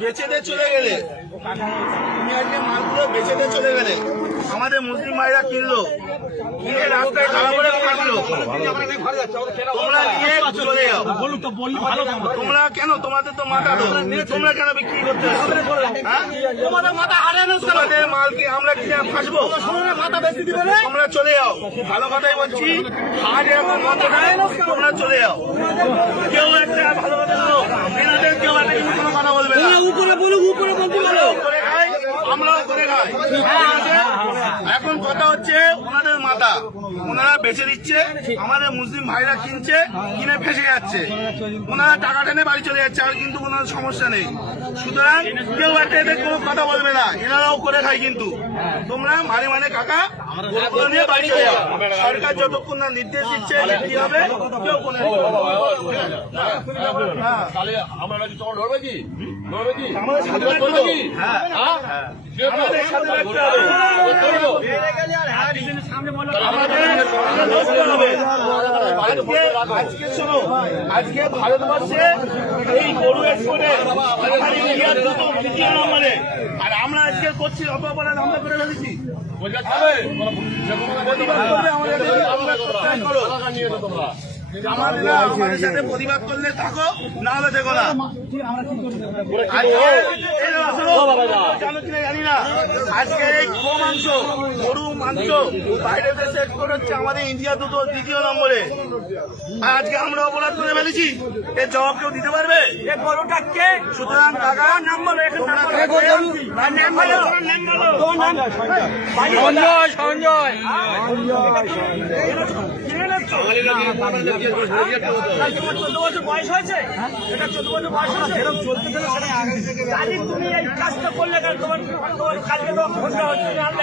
বেচে দিয়ে চলে গেলে, তুমি আজকে মালগুলো বেচে দিয়ে চলে গেলে, আমাদের মুসলিম ভাইরা কিনলো, কিনে রাস্তায় খারাপ করে কাটলো, তোমরা নিয়ে চলে যাও। তোমরা কেন, তোমাদের তো মাথা তো, তোমরা কেন বিক্রি করতে তোমাদের মাথা হারানো, তোমাদের মালকে আমরা কিনে ফাঁসবো, মাথা বেশি দিবে, তোমরা চলে যাও। ভালো কথাই বলছি, আজ এখন মাথা নেয়, তোমরা চলে যাও। কেউ একটা ভালো কথা বলো, এনাদের কেউ একটা কোনো কথা বলবে না, উপরে বলুক, উপরে বলতে বলো, করে খাই, আমরাও করে খাই। এখন কথা হচ্ছে ওনাদের মাথা, ওনারা বেচে দিচ্ছে, আমাদের মুসলিম ভাইরা কিনছে, কিনে ফেসে যাচ্ছে, ওনারা টাকা টেনে বাড়ি চলে যাচ্ছে, আর কিন্তু কোনো সমস্যা নেই। সুতরাং কেউ একটা এদের কোনো কথা বলবে না, এনারাও করে খায়। কিন্তু তোমরা মানে কাকা নিয়ে বাড়ি চলে যাও। সরকার যতক্ষণ না নির্দেশ দিচ্ছে কি হবে, কেউ কোনো আজকে শোনো, আজকে ভারতবর্ষে এই গরু এক্সপোর্টে ইন্ডিয়ার দ্বিতীয় নম্বরে, আর আমরা আজকে করছি অপরাধ, আমরা করে ফেলেছি। আমাদের সাথে প্রতিবাদ করলে থাকো, না হলে দেখো না। জানি না আজকে এই মাংস, গরু মাংস বাইরের দেশে এক্সপোর্ট হচ্ছে, আমাদের ইন্ডিয়া দ্বিতীয় নম্বরে। আজকে আমরা অপরাধ করে ফেলেছি, এর জবাব কেউ দিতে পারবে? সুতরাং টাকা সঞ্জয় 14 বছর বয়স হয়েছে, এটা 14 বছর বয়স হয়েছে, এরকম চলতে গেলে তুমি এই কাজটা করলে কেন? তোমার কালকে তো ঘন্টা হচ্ছে, আমরা